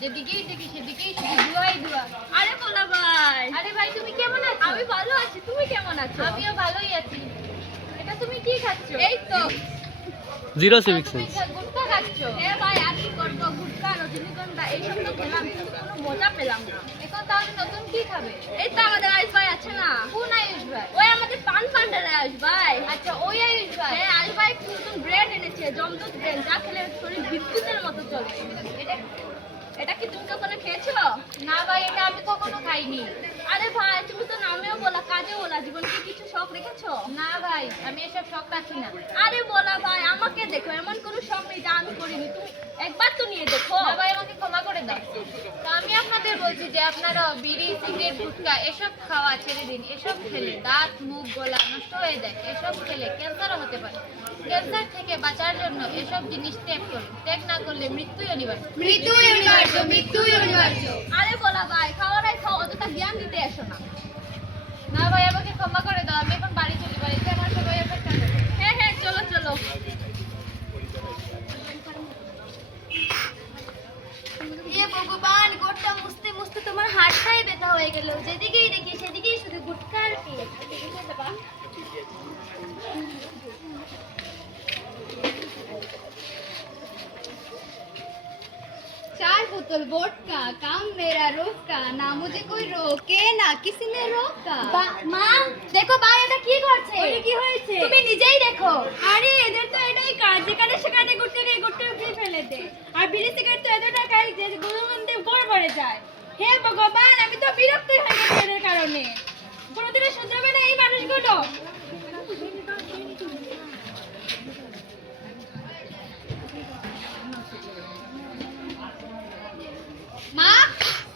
যেদিকেই দেখি সেদিকেই শুধু দুয়াই দুয়া। আরে বলা ভাই, আরে ভাই তুমি কেমন আছো? আমি ভালো আছি, তুমি কেমন আছো? আমিও ভালোই আছি। এটা তুমি কি খাচ্ছ? এই তো জিরো সিভিক তুমি সেন্স। গুটখা খাচ্ছ? ভাই আর কি করবো, গুটখা রজনীগন্ধা এইসব তো খেলাম কিন্তু কোনো মজা পেলাম না। এখন তাহলে নতুন কি খাবে? এই তো আমাদের আয়ুষ ভাই আছে না, কোন আয়ুষ ভাই? ওই আমাদের পান পান্ডার আয়ুষ ভাই। আচ্ছা ওই আয়ুষ ভাই। হ্যাঁ, আয়ুষ ভাই নতুন ব্রেড এনেছে, জমদুত ব্রেড, যা খেলে শরীর বিদ্যুতের মতো চলে। এটা এটা কি তুমি কখনো খেয়েছো? না ভাই, এটা আমি কখনো খাইনি। আরে ভাই তুমি তো নামেও বলা, কাজে বলা, জীবনে কি কিছু শখ রেখেছো? না ভাই, আমি এসব শখ রাখি না। আরে বলা ভাই, আমাকে দেখো, এমন কোনো শখ নেই যা আমি করিনি, তুমি একবার তো নিয়ে দেখো। না ভাই, আমাকে ক্ষমা করে দাও। তো আমি আপনাদের বলছি যে আপনারা বিড়ি, সিগারেট, গুটখা এসব খাওয়া ছেড়ে দিন। এসব খেলে দাঁত, মুখ, গলা নষ্ট হয়ে যায়। এসব খেলে ক্যান্সারও হতে পারে। ক্যান্সার থেকে বাঁচার জন্য এসব জিনিস ত্যাগ করুন। ত্যাগ না করলে মৃত্যুই অনিবার্য। মৃত্যুই অনিবার্য, মৃত্যুই অনিবার্য। আরে বলা ভাই, খাওয়ারাই খাও, অতটা জ্ঞান দিতে এসো না। না ভাই, আমাকে ক্ষমা করে দাও। আমি এখন বাড়ি চলি। বাড়িতে আমার সবাই অপেক্ষা করে। হ্যাঁ হ্যাঁ, চলো চলো। এ ভগবান, গোটা মুছতে মুছতে তোমার হাতটাই ব্যথা হয়ে গেল। যেদিকেই দেখি সেদিকেই শুধু গুটখা আর কি। चार बोतल वोडका, काम मेरा रोज का, ना मुझे कोई रोके ना किसी ने रोका। মা দেখো ভাই, এটা কি করছে? ওরে কি হয়েছে? তুমি নিজেই দেখো। আরে এদের তো এটাই কাজ, যেখানে সেখানে গুটকে খেয়ে গুটকে খেয়ে ফেলে দে। আর বিড়ি সিগারেট তো এতটা খাই যে গুণগন্ধে গড় ভরে যায়। হে ভগবান, আমি তো বিরক্ত হয়ে গেছি এদের কারণে। কোনোদিনও শুধরাবে না এই মানুষগুলো। মা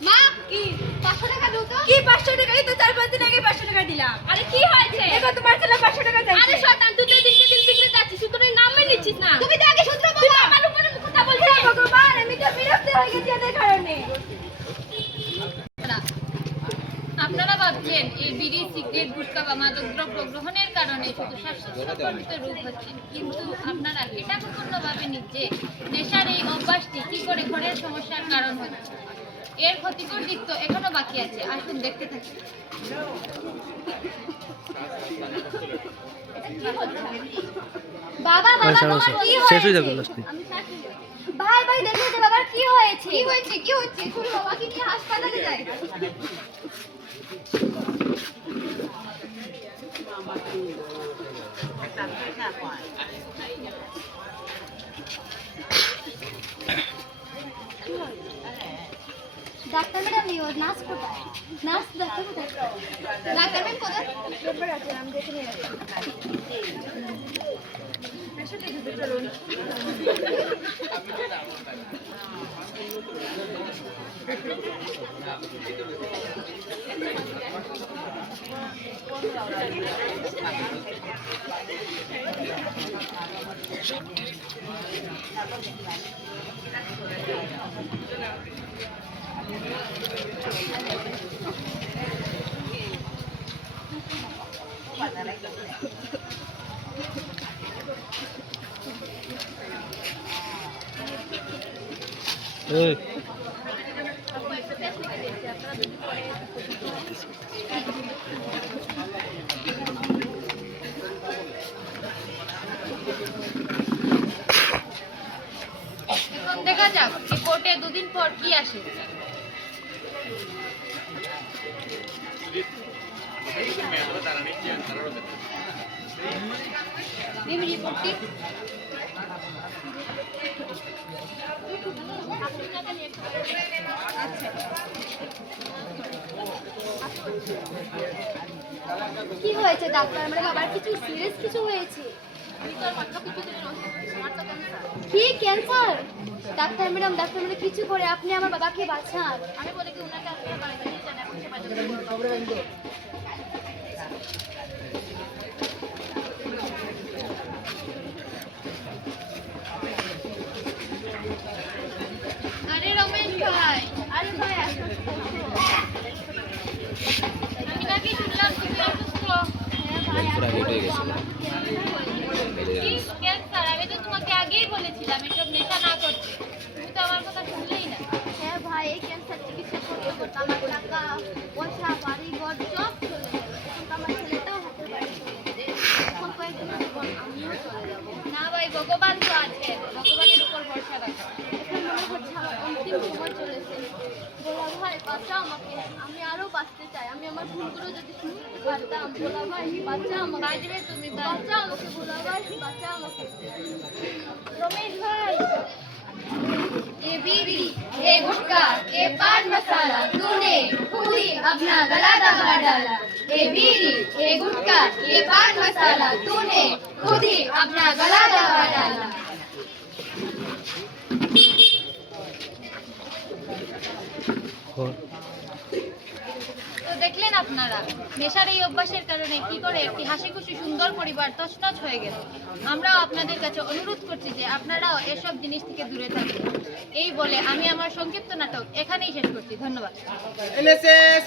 মা কি 500 টাকা দাও তো। কি 500 টাকা? এই তো 4-5 দিন আগে 500 টাকা দিলাম। আরে কি হয়েছে? এবার তোমার ছেলে 500 টাকা চাইছে। আরে শয়তান, তুই তো দিনকে দিন বিগড়ে যাচ্ছিস, তুই তোর নামই নিচ্ছিস না। তুমি তো আগে শুধরো তুই বাবা। আমার উপরে কথা বলছিস। হে ভগবান, আমি তো বিরক্ত হয়ে গেছি এদের কারণে। আপনারা ভাবছেন এই বিড়ি, সিগারেট, গুটখা বা মাদক দ্রব্য গ্রহণের কারণে শুধু শ্বাসকষ্ট রোগ হচ্ছে, কিন্তু আপনারা এটা কখনো ভাবেননি যে নেশার এই অভ্যাসটি কি করে ঘরের সমস্যার কারণ হচ্ছে। এর ক্ষতিকর দিক তো এখনো বাকি আছে। আসুন দেখতে থাকি। বাবা বাবা, আচ্ছা, তোমার আচ্ছা। কি শেষ হয়ে যাবে হয়েছে? লাস্টে। ভাই ভাই, দেখো যে বাবার কি হয়েছে? কি হয়েছে? কি হচ্ছে? তুমি বাবাকে নিয়ে হাসপাতালে যাই। ডাক্তার ম্যাডাম নেই, ওর নার্স কোথায়? নার্স ডাক্তার কোথায়? ডাক্তার ম্যাম কোথায়? পেপার আছে, আমি দেখে নিয়ে আসি। এই এখন দেখা যাক রিপোর্টে দুদিন পর কি আসে। এই রিপোর্টটি কি হয়েছে ডাক্তার? মানে বাবার কিছু সিরিয়াস কিছু হয়েছে? কি ক্যান্সার? ডাক্তার ম্যাডাম কিছু করে আপনি আমার বাবাকে বাঁচান। আমি বলি কি উনাকে আসলে বাড়িতে নিয়ে যান, এখন সে বাড়িতে আরে রমেশ ভাই, আরে ভাই, আমি নাকি শুনলাম তুমি অসুস্থ। কি ক্যান্সার? আমি তো তোমাকে আগেই বলেছিলাম এসব নেশা না করতে। তুমি তো আমার কথা শুনলেই না। হ্যাঁ ভাই বাচ্চা আমাকে, আমি আরো বাঁচতে চাই। আমি আমার ভুলগুলো যদি শুনতে পারতাম, ভোলা ভাই বাচ্চা আমাকে, বাঁচবে তুমি, বাচ্চা আমাকে, ভোলা ভাই বাচ্চা আমাকে। রমেশ ভাই, ये बीड़ी, ये गुटखा, ये पान मसाला, तूने खुद ही अपना गला दबा डाला। ये बीड़ी, ये गुटखा, ये पान मसाला, तूने खुद ही अपना गला दबा डाला। তো দেখলেন আপনারা, নেশার এই অভ্যাসের কারণে কি করে একটি হাসি খুশি সুন্দর পরিবার তছনছ হয়ে গেল। আমরাও আপনাদের কাছে অনুরোধ করছি যে আপনারাও এসব জিনিস থেকে দূরে থাকবেন। এই বলে আমি আমার সংক্ষিপ্ত নাটক এখানেই শেষ করছি। ধন্যবাদ। NSS